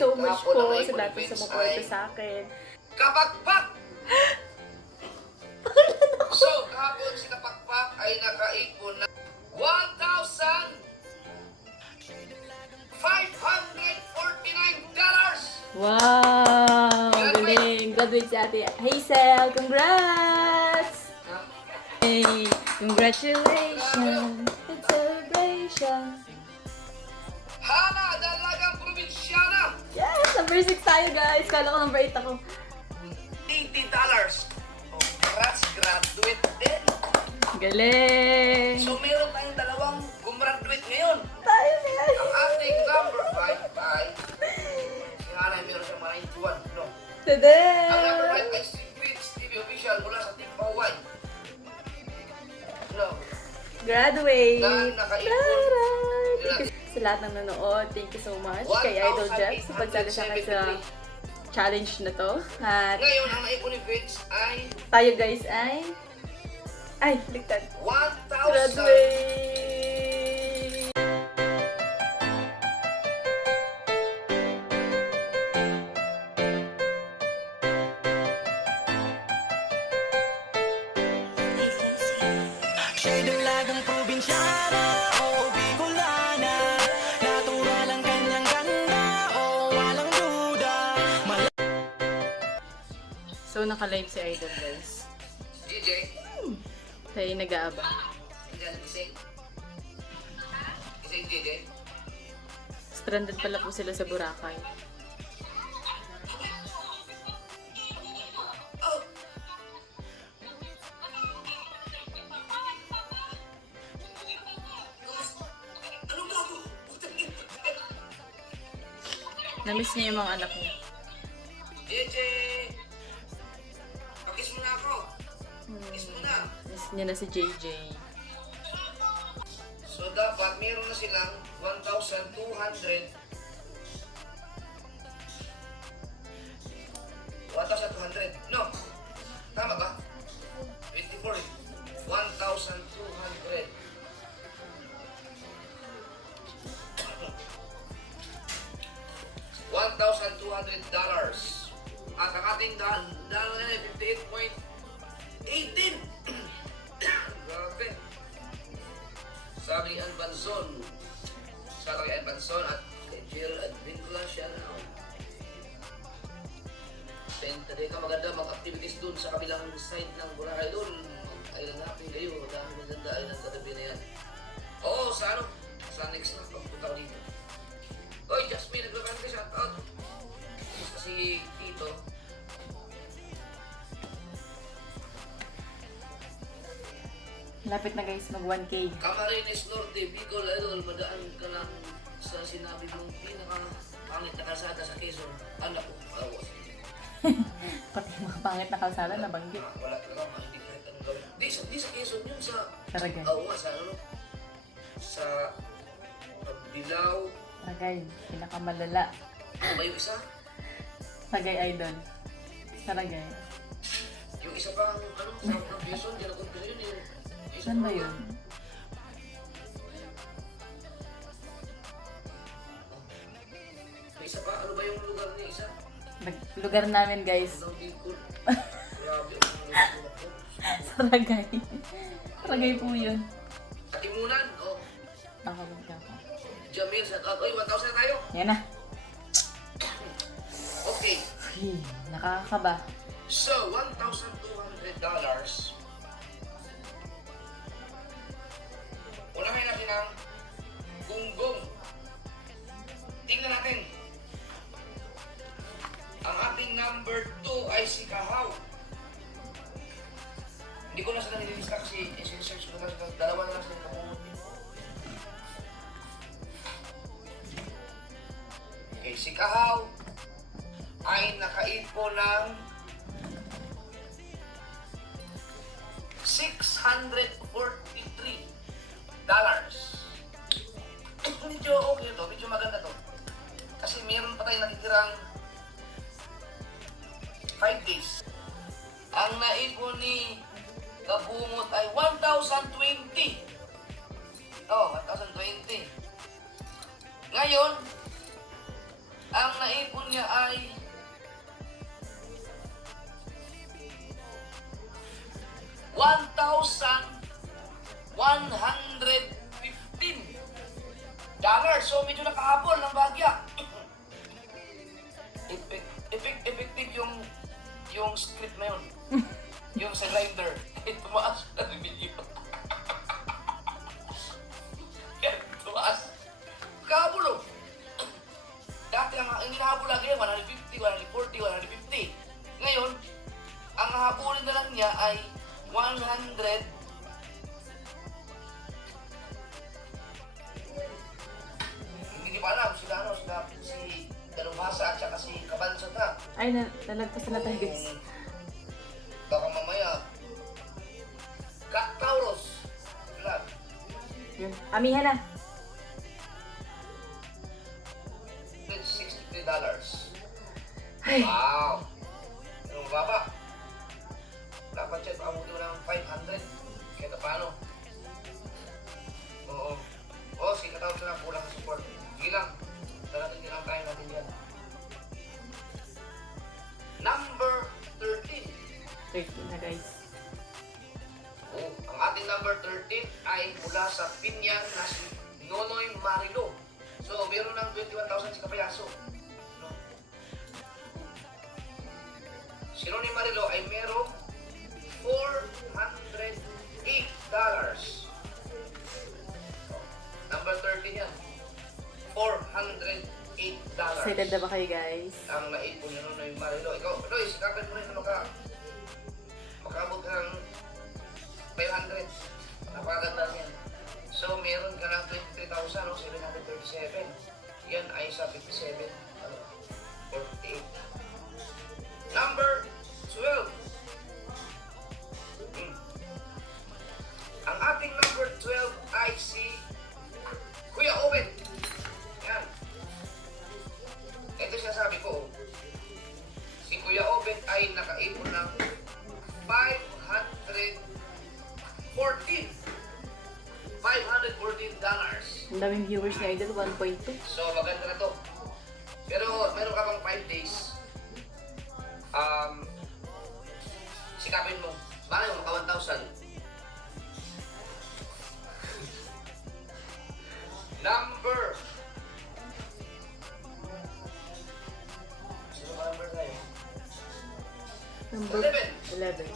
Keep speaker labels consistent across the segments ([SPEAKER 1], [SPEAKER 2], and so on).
[SPEAKER 1] so much po sa lahat
[SPEAKER 2] ay-
[SPEAKER 1] sa akin.
[SPEAKER 2] Kapakpak! so, kahapon si Kapakpak ay nakaipon na 1,549 dollars!
[SPEAKER 1] Wow! Galing! Graduate si Ate Hazel! Congrats! Hey! Congratulations! It's celebration!
[SPEAKER 2] Hana, dalagang!
[SPEAKER 1] Number 6 tayo guys! Kala ko number 8 ako.
[SPEAKER 2] 80 dollars! Oh, congrats, graduate din!
[SPEAKER 1] Galing!
[SPEAKER 2] So, meron tayong dalawang gumraduate ngayon.
[SPEAKER 1] Tayo guys!
[SPEAKER 2] Ang ating number 5 ay... Si Hana, meron siyang 91. No.
[SPEAKER 1] Today!
[SPEAKER 2] Ang number 5 ay si Vince TV Official mula sa Team Hawaii. No.
[SPEAKER 1] Graduate!
[SPEAKER 2] Na nakaipon.
[SPEAKER 1] Taray! You sa lahat ng nanonood. Thank you so much kay Idol Jeff sa pagsali sa akin sa challenge na to. At
[SPEAKER 2] Ngayon, ang naipon ni Vince ay
[SPEAKER 1] tayo guys ay... Ay, ligtad.
[SPEAKER 2] 1,000.
[SPEAKER 1] Graduate! Naka-live si Idol guys.
[SPEAKER 2] DJ,
[SPEAKER 1] Tayo
[SPEAKER 2] ising. Ising DJ.
[SPEAKER 1] Stranded pala po sila sa Boracay. Namiss niya yung mga anak niya.
[SPEAKER 2] DJ!
[SPEAKER 1] Miss niya na si JJ.
[SPEAKER 2] So dapat meron na silang 1,200 1,200. No. Tama ba? 24 eh. 1,200. $1,200. At ang ating dahil na ay 58.18. Sabi ni Albanzon. Sabi kay Albanzon at kay Jill at Vincula siya na. Penta din ka maganda mag-activities dun sa kabilang side ng Boracay dun. Ay natin kayo. Dahil maganda ay ng katabi na yan. Oo, sa ano? Sa next na pagpunta ko dito. Oy, Jasmine, nagbabang ka shout out. Si
[SPEAKER 1] Lapit na guys, mag 1K.
[SPEAKER 2] Camarines Norte, Bicol, Idol, madaan ka lang sa sinabi mong pinaka-pangit na kalsada sa Quezon. Anak ko, awas.
[SPEAKER 1] Pati yung mga pangit na kalsada na banggit.
[SPEAKER 2] Wala talaga mga hindi gawin. Di sa, di sa Quezon yun, sa
[SPEAKER 1] Taragay.
[SPEAKER 2] awa, sa ano, sa Pagdilaw,
[SPEAKER 1] Taragay. Pinakamalala.
[SPEAKER 2] ano ba yung isa?
[SPEAKER 1] Taragay Idol. Taragay.
[SPEAKER 2] Yung isa pang, ano, sa Quezon, di ako yun, yung
[SPEAKER 1] Saan ba yun?
[SPEAKER 2] Isa pa, ano ba yung lugar niya isa?
[SPEAKER 1] Nag- Lugar namin guys. Taragay. Taragay po yun.
[SPEAKER 2] Katimunan, oh.
[SPEAKER 1] Nakabog ka ako.
[SPEAKER 2] Jamil, shout out. Oy, 1,000 na tayo.
[SPEAKER 1] Yan na.
[SPEAKER 2] Okay.
[SPEAKER 1] Uy, nakakaba.
[SPEAKER 2] So, $1,200. Gunggong. Tingnan natin. Ang ating number 2 ay si Kahaw. Hindi ko na sila nililista kasi isi-search ko na sila. Dalawa na lang sila nakuha. Okay, si Kahaw ay nakaipo ng 643 ni Kabungot ay 1,020. Oh, 1,020. Ngayon, Ang naipon niya ay one thousand one hundred fifteen dollars. So medyo nakahabol ng bagya. Effect, effect, effective yung yung script na yun. yung sa grinder. Tumaas na. Kaya tumaas. Kahabol oh. Dati ang, ang hinahabol lagi 150, 140, 150. Ngayon, ang hahabulin na lang niya ay 100 hindi ko alam sila ano, sila si Dalumasa at saka si Kabansot ha.
[SPEAKER 1] Ay, na nalagpas na tayo guys. Amihan na.
[SPEAKER 2] $63 dollars.
[SPEAKER 1] Ay.
[SPEAKER 2] Wow! Ano baba? Dapat siya, pakabuti mo ng 500. Kaya paano? Oo. Oo, sige, ko lang kulang sa support. Sige lang. Darating din ang kaya natin yan. Number 13.
[SPEAKER 1] 13 na guys.
[SPEAKER 2] Oh, ating number 13 ay mula sa Pinyan na si Nonoy Marilo. So, meron ng 21,000 si Kapayaso. No? Si Nonoy Marilo ay merong 408 dollars. Number 13 yan. 408 dollars.
[SPEAKER 1] Excited na ba kayo guys?
[SPEAKER 2] Ang naipon ni Nonoy Marilo. Ikaw, Noy, sikapin mo nakaipon ng 514 514 dollars.
[SPEAKER 1] Ang daming viewers na idol, 1.2.
[SPEAKER 2] So, maganda na to. Pero, meron ka pang 5 days. Um, sikapin mo. Bakit mo maka 1,000? Number. Number 11.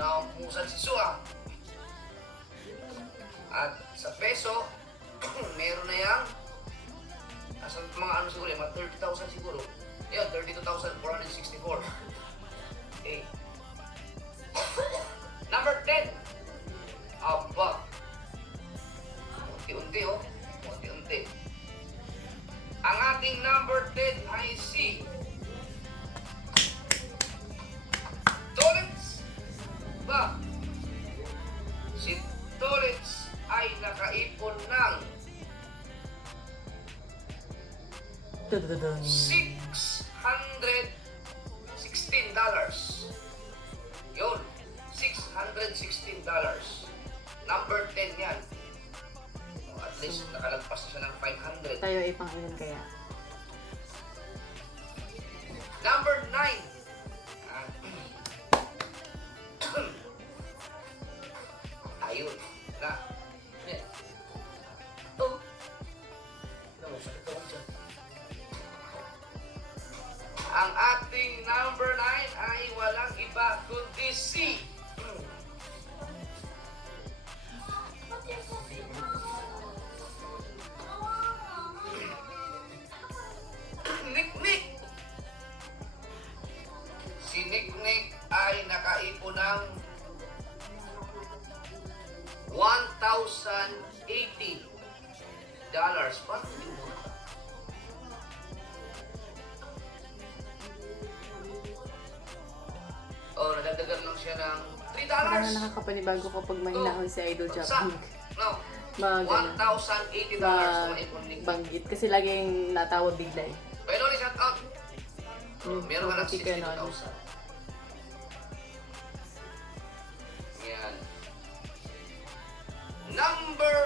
[SPEAKER 2] Hinahampusan si Sua. At sa peso, meron na yang nasa mga ano siguro, mga 30,000 siguro. Yan, 32,464. Okay. Number 10. Aba. Unti-unti oh. Unti-unti. Ang ating number 10 ay si Ba? Si Tolitz ay nakaipon ng
[SPEAKER 1] Tudududun.
[SPEAKER 2] 616 dollars. Yun, 616 dollars. Number 10 yan. Oh, At least nakalagpas na siya ng 500.
[SPEAKER 1] Tayo ay pang ilan kaya?
[SPEAKER 2] Number 9. dollars.
[SPEAKER 1] Parang nakakapanibago kapag mahinahon si Idol Japnik.
[SPEAKER 2] Now,
[SPEAKER 1] mga
[SPEAKER 2] $1,080 ma
[SPEAKER 1] banggit. Kasi laging natawa bigla eh.
[SPEAKER 2] Pwede ulit shout out.
[SPEAKER 1] Hmm.
[SPEAKER 2] Meron ka ng 60,000. Yan. Number...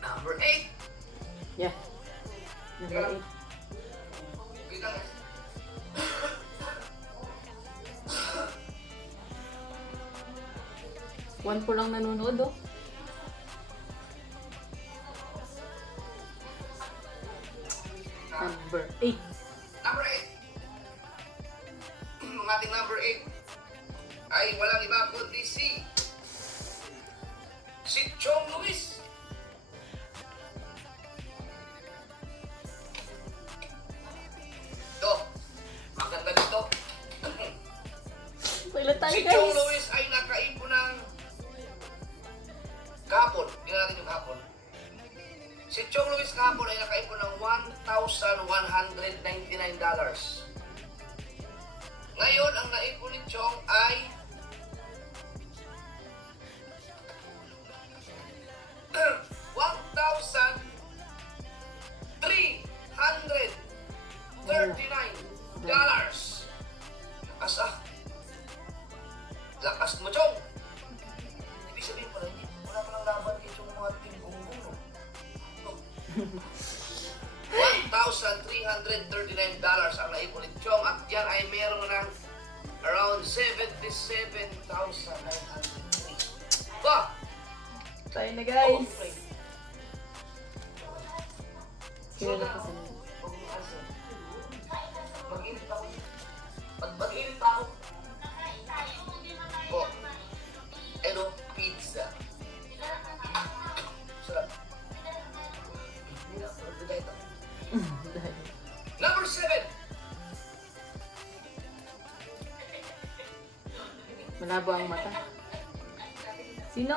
[SPEAKER 2] Number 8.
[SPEAKER 1] Yeah. Number
[SPEAKER 2] 8.
[SPEAKER 1] One po lang nanonood oh. Number eight.
[SPEAKER 2] Number 8. Ang ating number 8 ay walang iba kundi si si Chong Luis. Ito. Maganda dito.
[SPEAKER 1] Kailan tayo
[SPEAKER 2] si Chong
[SPEAKER 1] guys?
[SPEAKER 2] Luis Si Chong Luis kahapon ay nakaipon ng $1,199. Ngayon, ang naipon ni Chong ay one thousand three hundred thirty-nine dollars. Lakas ah. Lakas mo,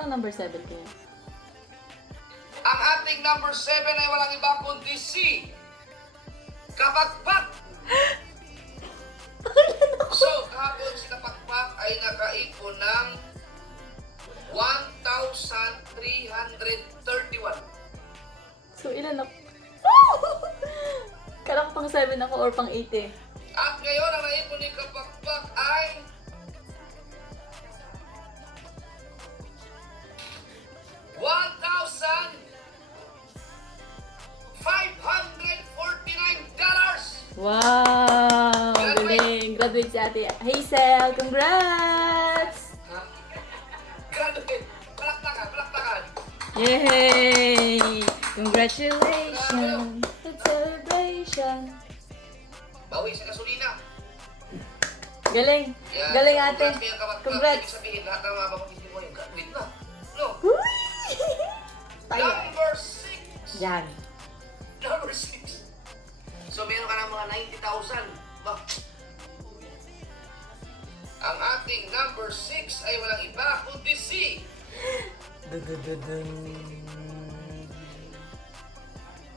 [SPEAKER 2] ang number
[SPEAKER 1] 7 kayo?
[SPEAKER 2] Ang ating number seven ay walang iba kundi si Kapakpak. so, kahapon si Kapakpak ay nakaipon ng 1,331.
[SPEAKER 1] So, ilan ako? Kala ko pang 7 ako or pang 8 eh.
[SPEAKER 2] At ngayon, ang naipon ni Kapakpak ay
[SPEAKER 1] Wow! Galing! Graduate si ate Hazel! Congrats!
[SPEAKER 2] Graduate. Palakpakan, palakpakan.
[SPEAKER 1] Yay! Congratulations! It's celebration!
[SPEAKER 2] Bawi sa gasolina.
[SPEAKER 1] Galing!
[SPEAKER 2] Yan.
[SPEAKER 1] Galing ate!
[SPEAKER 2] Congrats, sabihin, lahat ng mga pamangkin mo yung graduate na. No. Number six.
[SPEAKER 1] Yan!
[SPEAKER 2] Number six. So, meron ka ng mga 90,000. Ba? Ang ating number six ay walang iba kundi si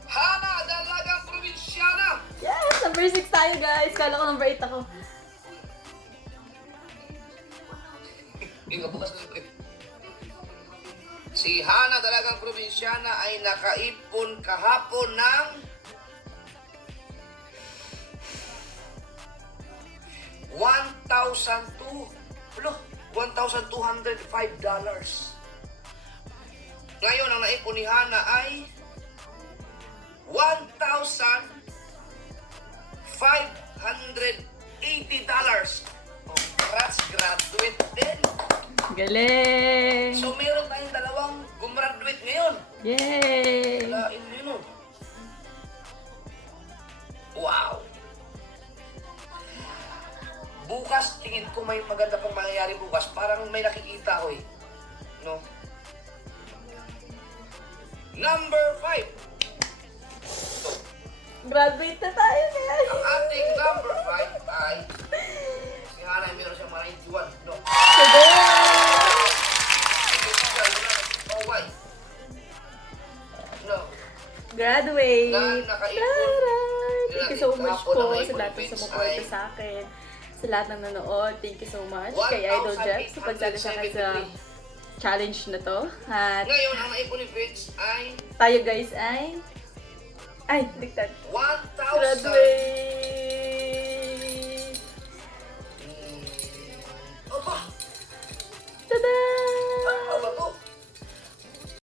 [SPEAKER 2] Hana Dalagang Probinsyana.
[SPEAKER 1] Yes! Number 6 tayo guys! Kala ko number 8 ako.
[SPEAKER 2] Hindi ka bukas na ito. Si Hana Dalagang Probinsyana ay nakaipon kahapon ng one thousand two, ano, one thousand two hundred five dollars. Ngayon, ang naipon ni Hana ay one thousand five hundred eighty dollars. Congrats, graduate din.
[SPEAKER 1] Galing!
[SPEAKER 2] So, meron tayong dalawang gumraduate ngayon.
[SPEAKER 1] Yay!
[SPEAKER 2] bukas, tingin ko may maganda pang mangyayari bukas. Parang may nakikita ko eh. No? Number 5.
[SPEAKER 1] Graduate na tayo na.
[SPEAKER 2] Ang ating number 5 ay si Hana ay meron siyang mga 91. No? No. Graduate. Na,
[SPEAKER 1] Thank you so much po sa lahat
[SPEAKER 2] sa
[SPEAKER 1] sumuporta sa akin. Sa lahat ng nanonood, thank you so much. Kay Idol Jeff sa pagsali sa akin sa
[SPEAKER 2] 1,873.
[SPEAKER 1] challenge na to. At
[SPEAKER 2] Ngayon, ang Vince ay
[SPEAKER 1] tayo guys ay... Ay, diktat.
[SPEAKER 2] 1,000.
[SPEAKER 1] Graduate!